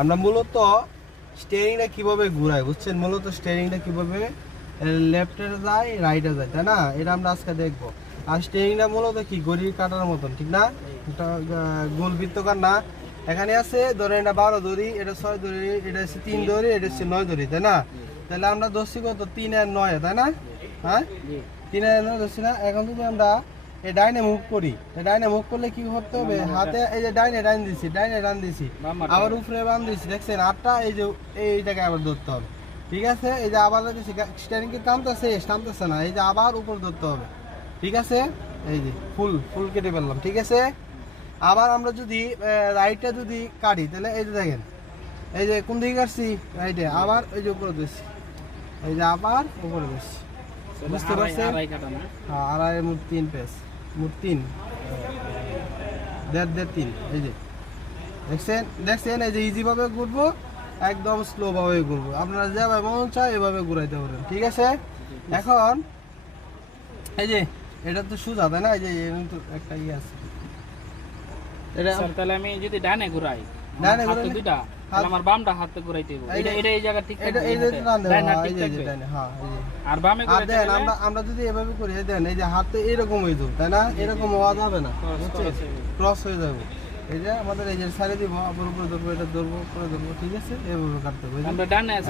আমরা মূলত স্টিয়ারিংটা কিভাবে ঘুরাই বুঝছেন, মূলত স্টিয়ারিংটা কিভাবে লেফটে যায় রাইটে যায়, তাই না? এটা আমরা আজকে দেখবো। আর স্টিয়ারিংটা মূলত কি ঘড়ির কাটার মতন, ঠিক না? এটা গোল বৃত্তকার না। এখানে আছে ধরেন এটা 12 ধরি, এটা 6 ধরি, এটা হচ্ছে 3 ধরি, এটা হচ্ছে 9 ধরি, তাই না? তাহলে আমরা ধরছি কত 3 আর 9, তাই না? হ্যাঁ 3 আর 9 ধরছি না। এখন যদি আমরা এই ডাইনে মুভ করি, ডাইনে মুভ করলে কি করতে হবে, হাতে এই যে ডাইনে ডাইন দিছি, ডাইনে ডান দিছি, আবার উপরে বাম দিছি, দেখছেন? আটটা এই যে এই জায়গায় আবার ধরতে হবে, ঠিক আছে? এই যে আবার দিছি, স্টিয়ারিং কি টানতেছে না, এই যে আবার উপর ধরতে হবে, ঠিক আছে? এই যে ফুল কেটে ফেললাম, ঠিক আছে? আবার আমরা যদি রাইটটা যদি কাটি, তাহলে এই যে দেখেন, এই যে কোন দিকে কাটছি রাইটে, আবার এই যে উপরে দিচ্ছি, এই যে আবার উপরে দিচ্ছি, বুঝতে পারছেন? হ্যাঁ, আড়াই মোট 3 পেজ, মোট 3 দেড় 3, এই যে দেখছেন এই যে ইজি ভাবে ঘুরবো, একদম স্লো ভাবে ঘুরবো, আপনারা যেভাবে মন চায় এভাবে ঘুরাইতে পারেন, ঠিক আছে? এখন এই যে এটা তো সোজা, তাই না? এই যে তো একটা ইয়ে আছে, এটা তাহলে আমি যদি ডানে ঘুরাই, ডানে হাতে ঘুরাইলে দুইটা, তাহলে আমার বামটা হাতে ঘুরাইতে হবে। এটা এই জায়গা ঠিক এটা এই যে টান দেব, এই যে ডানে, হ্যাঁ এই যে। আর বামে আর ঘুরাইতে দেন আমরা যদি এভাবে করি, দেন এই যে হাতে এরকম হয়ে যাবে, তাই না? এরকম হওয়া যাবে না, ক্রস হয়ে যাবে। এই যে আমাদের এই যে সাইডে দিব, আবার উপরে ধরবো, এটা ধরবো, করে ধরবো, ঠিক আছে? এভাবে কাটতে হবে। আমরা ডানে আছে